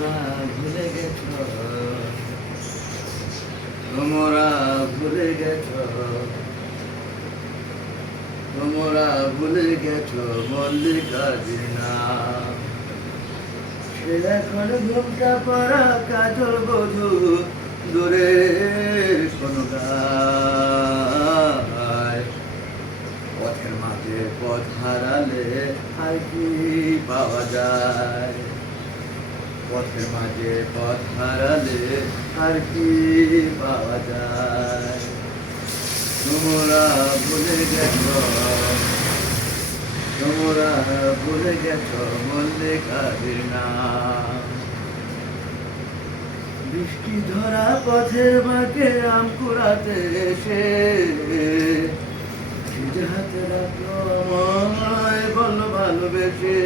তোমরা ভুলে গেছ, তোমরা ভুলে গেছ, তোমরা ভুলে গেছ মল্লিকার্জুন নাম। সে এখন ঘুমটা পড়া কাজল বধূ দূরের কোনো গায়। পথের মাঝে পথ হারালে আর কি পাওয়া যায়? পথের মাঝে পথ হারালে আর কি পাওয়া যায়? তোমরা ভুলে গেছ, তোমরা ভুলে গেছ মল্লিকার্জুন নাম। বৃষ্টি ধরা পথের বাঁকে আম কুড়াতে এসে ভিজে হাতে রাখলো আমায় বললো ভালোবেসে।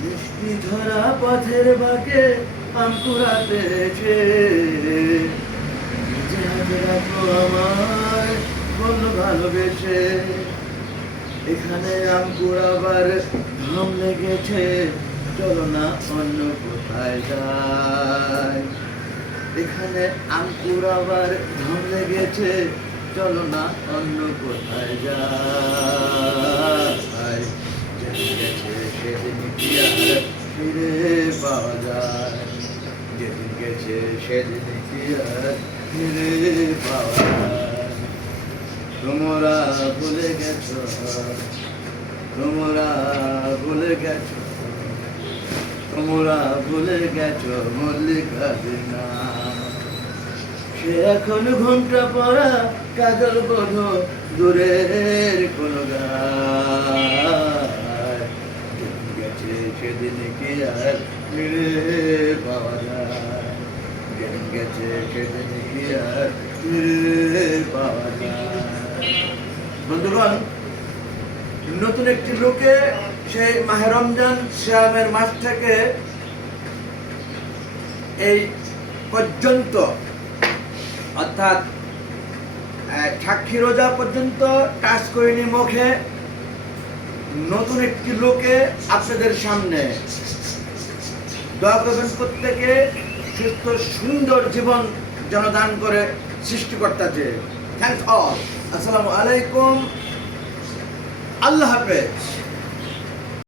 বৃষ্টি ধরা পথের বাঁকে আম কুড়াতে এসে ভিজে হাতে রাখলো আমায় বললো ভালোবেসে। এখানে আম কুড়াবার ঘাম লেগেছে, চলো না অন্য কোথায় যাই। এখানে আম কুড়াবার ঘাম লেগেছে, চলো না অন্য কোথায় যাই। যেদিন গেছে সেদিন কি আর ফিরে পাওয়া যায়? যেদিন গেছে সেদিন কি আর ফিরে পাওয়া যায়? তোমরা ভুলে গেছ, তোমরা ভুলে গেছ, তোমরা ভুলে গেছ মল্লিকার্জুন নাম। সে এখন ঘুমটা পড়া কাজল বধূ দূরের কোনো গায়। যেদিন গেছে সেদিন কি আর ফিরে পাওয়া যায়? যেদিন গেছে সেদিন কি আর ফিরে পাওয়া যায়? বন্ধুগণ, নতুন একটি লোকে সেই মাহে রমজান সিয়ামের মাস থেকে এই পর্যন্ত, অর্থাৎ সাক্ষী রোজা পর্যন্ত কাজ করিনি মুখে, নতুন একটি লোকে আপনাদের সামনে দোয়া করবেন প্রত্যেকে সুস্থ সুন্দর জীবন যেন দান করে সৃষ্টিকর্তাকে। Thanks all. আসসালামু আলাইকুম। আল্লাহ হাফেজ।